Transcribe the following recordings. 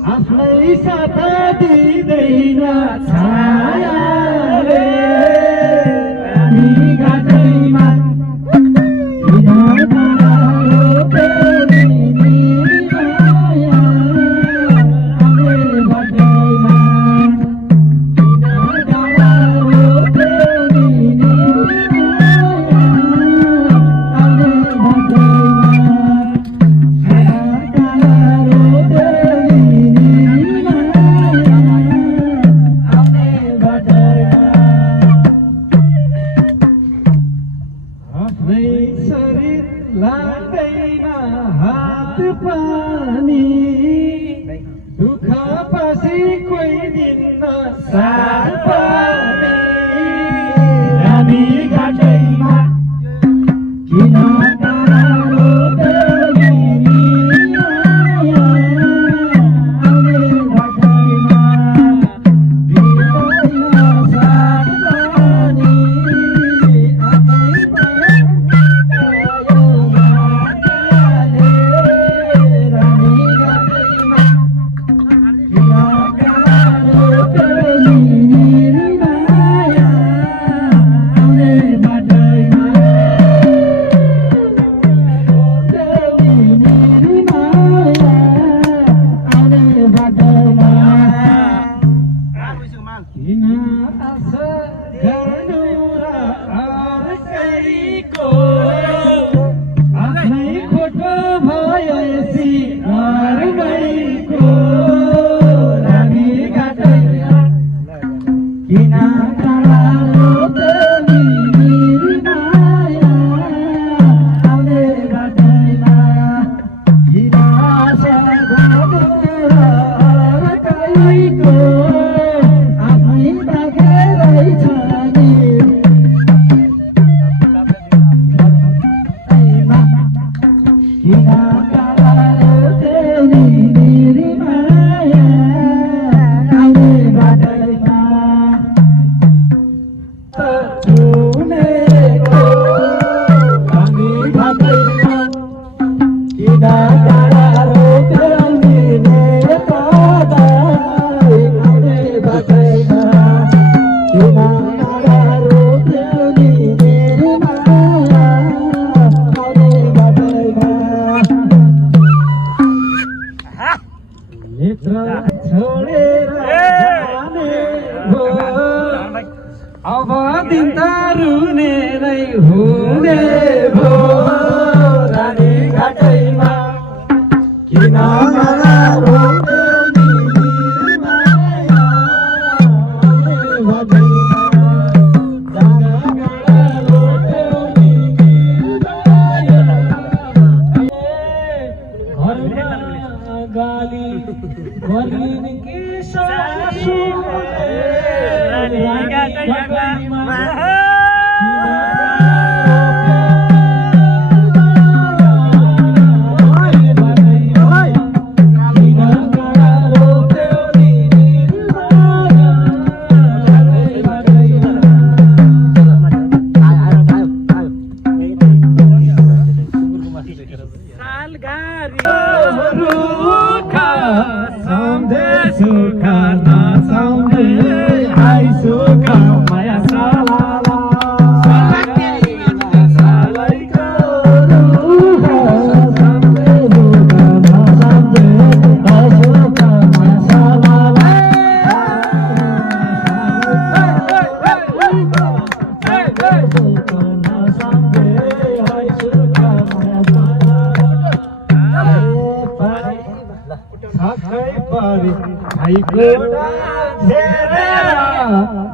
आफ्नै साथ दिँदैन छायाले हामी घाटैमा किन टाढो प्रेमिनी माया आउने बाटैमा किन टाढो प्रेमिनी माया आउने लाग्दैन हात पानी दुःख पछि कोही दिन साथ पानी हामी घाटैमा किन टाढो प्रेमिनी माया आउने बाटैमा दिँदैन साथ पानी अब दिन त रुने नै हुने भो रानी घाटैमा किन मलाई गाली गरिन कि सासु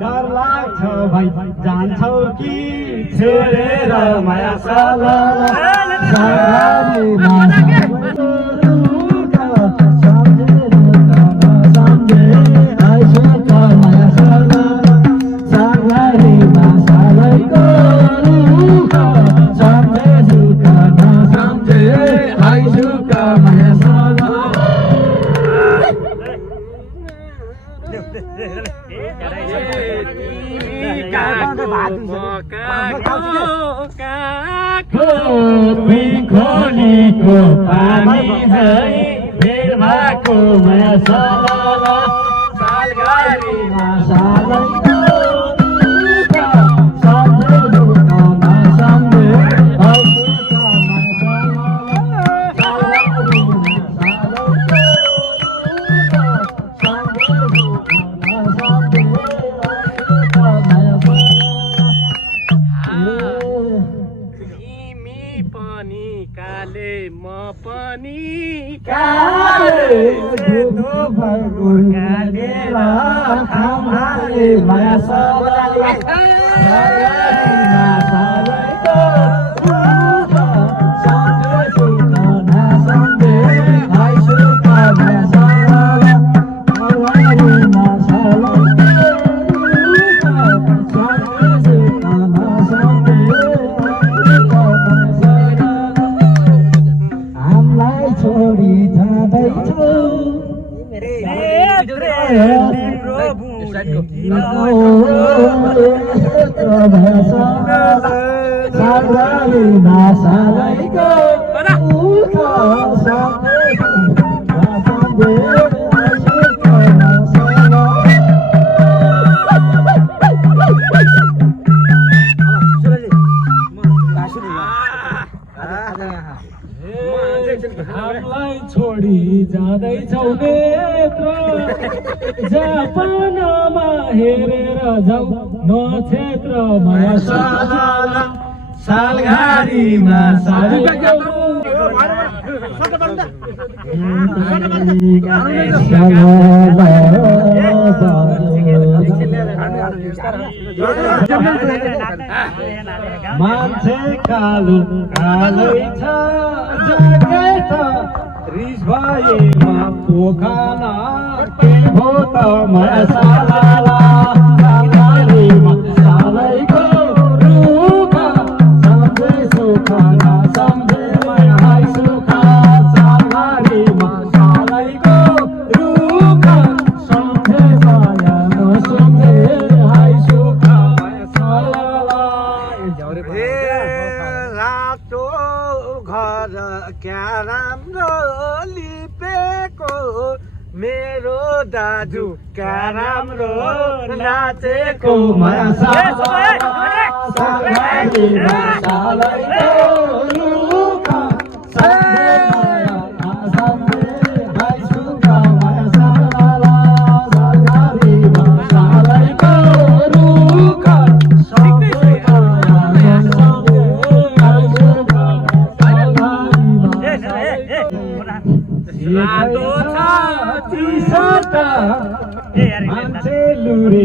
डर लाग्छ भाइ जान्छौ कि छोडेर माया साला खोलीको पानी झै रुखको माया साला सालघारीमा सालैको रुख सम्झे रुख नसम्झे हजुरका माया काले म पनि काले दुधो भएको काटेर खामाले माया सालाला सालघारीमा सालैको रुख सम्झे सुख नसम्झे हजुरका माया सालाला सालघारीमा सालैको रुख सम्झे सुख नसम्झे हामीलाई छोडी जाँदैछौ सालघारीमा सालैको रुख सम्झे नसम्झे हजुरका हामीलाई छोडी जाँदैछौ नेत्र जापानमा हेरेर जाऊ नक्षत्र माया साला सालघारीमा सालैको मान्छे कालो कालै छ जगै त रिस भएमा पोखाना के हो त माया सालाला सालघारीमा सालैको रुख सम्झे सुख नसम्झे माया हाय सुख सालघारीमा सालैको रुख सम्झे माया नसम्झे हाय सुख माया सालाला रातो घर क्या राम्रो लिपेको मेरो दाजु क्या राम्रो नाचेको माया सालाला सालघारीमा सालैको रुख सम्झे माया नसम्झे हाय सुख माया सालाला सालघारीमा सालैको रुख सम्झे माया नसम्झे हाय सुख सालघारीमा मान्छे लुरे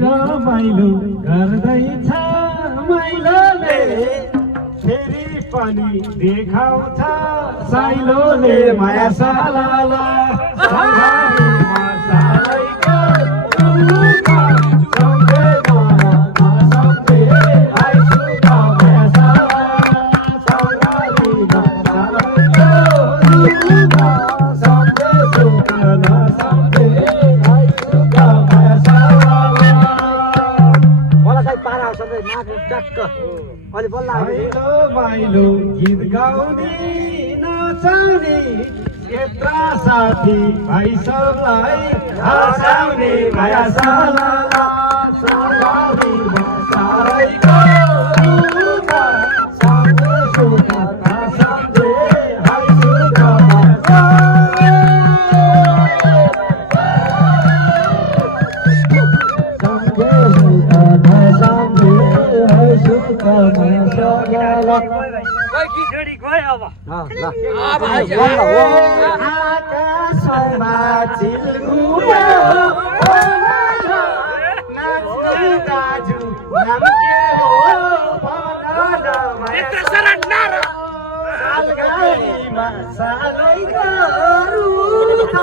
रमाइलो गर्दैछ माइलोले फेरि पनि देखाउँछ साइलोले माया सालाला सालघारीमा सालैको रुख सम्झे माया नसम्झे हाय सुख माया सालाला सालघारीमा सालैको रुख सम्झे सुख नसम्झे हाय सुख माया सालाला माइलो गीत गाउने नचाउने यत्रा साथी भाइ सबलाई हँसाउने माया सालाला सालघारीमा सालैको रुख सम्झे सुख नसम्झे हाय सुख माया सालाला सम्झे सुख नसम्झे हाय सुख माया सालाला आकाशमा चिलगुलो नाच्ने दाजु नाम के हो भन न माया सालघारीमा सालैको रुख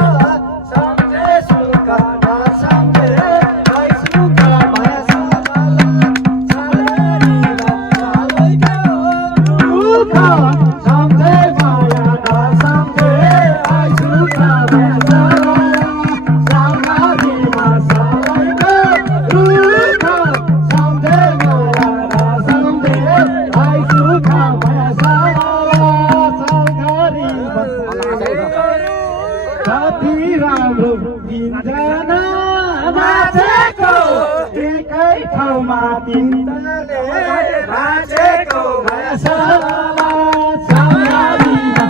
दुईजना नाचेको एकै ठाउँमा तिनले नाचेको मायासाला सालारीमा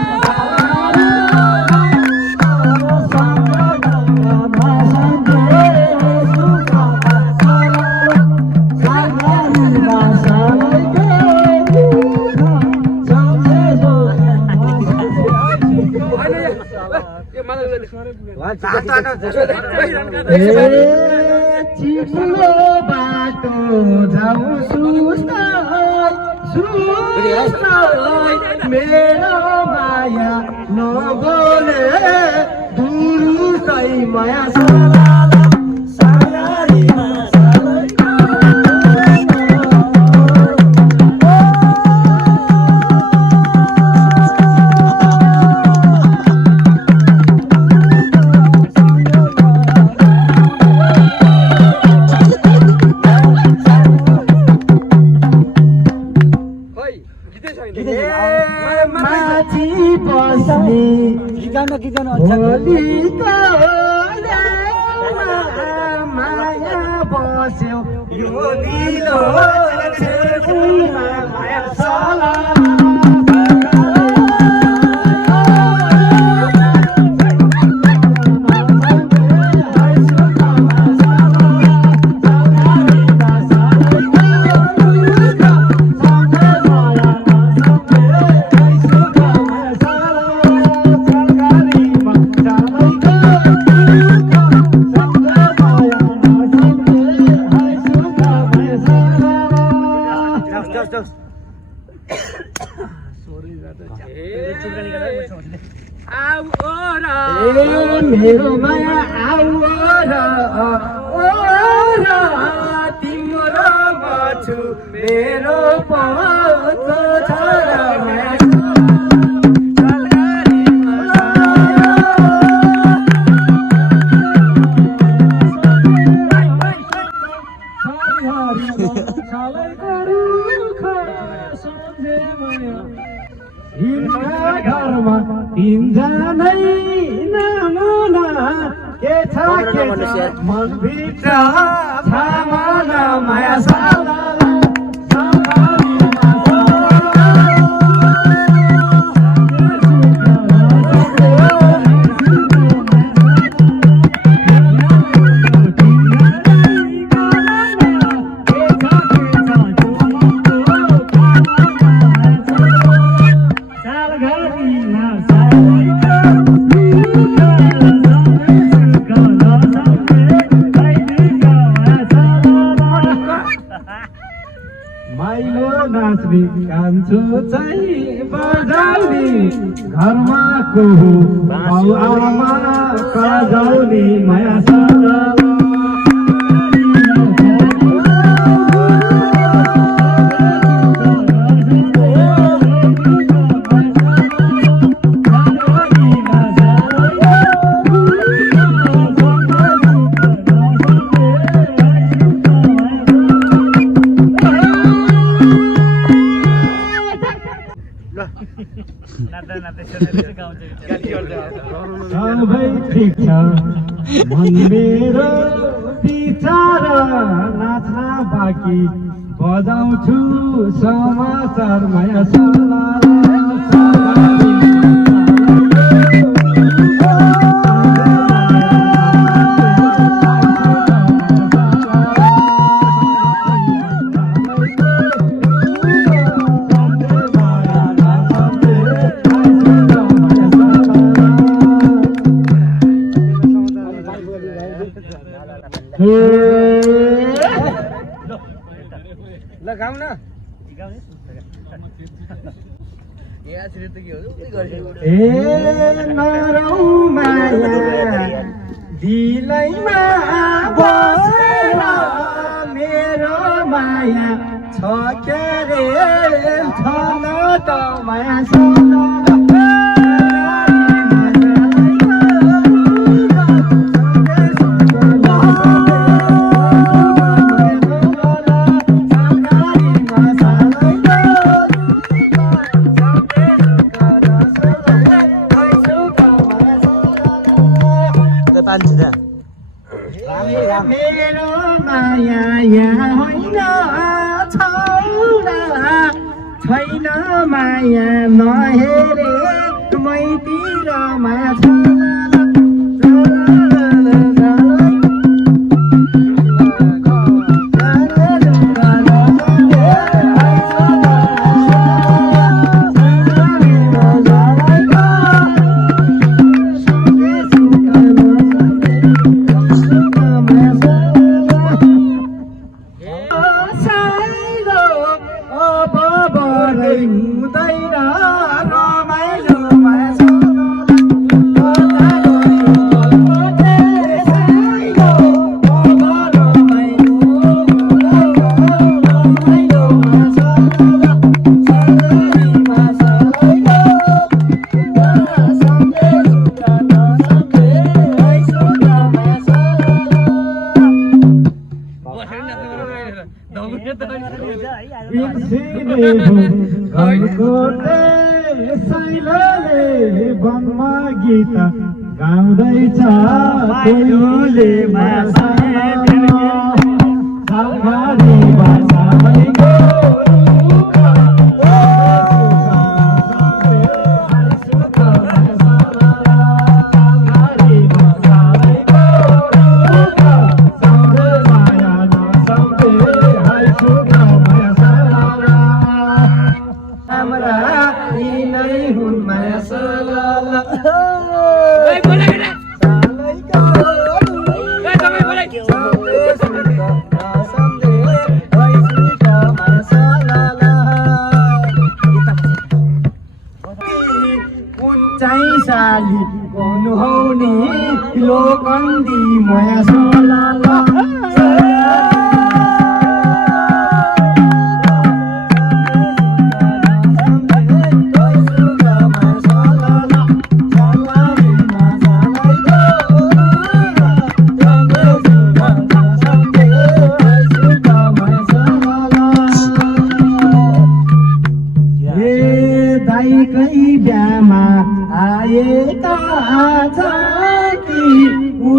चिप्लो बाटो जाउँ सुस्ताइ मेरो माया नबोले दुरुस्तै माया सालारीमा माथि बस्ने होलीको माया बस्यो यो दिलो छेउमा माया साला मेरो माया आऊ र तिम्रो बछु मेरो पछो छ र माया घरमा तिनजनै नमुना के छ मनभित्र छ मन माया साला माइलो नाच्ने कान्छो चाहिँ बजाउने घरमा को आमा कजाउने माया साला सबै ठिक छ मन मेरो विचार नाच्न बाँकी बजाउँछु समाचार माया साला लगाउन नरौ माया दिलैमा बसेर मेरो माया छ के रे छन त माया मेरो माया यहाँ होइन छौरा छैन माया नहेरे मैतिर माया छ वनमा गीत गाउँदैछ कोइलीले साली कौन हो नी लोकंदी मोया सोलाला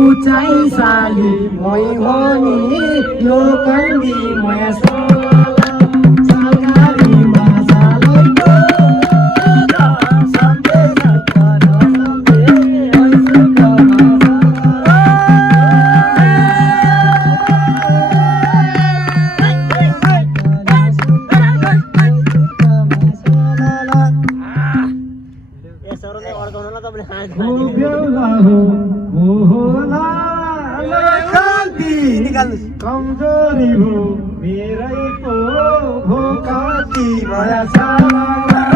उचाइ साली मै हो नि लोकन्दी मोया सोला सरकारी मसालैको सम्बे सकर सम्बे ऐसुक कमजोरी हो मेरै पो भोकाती भया साला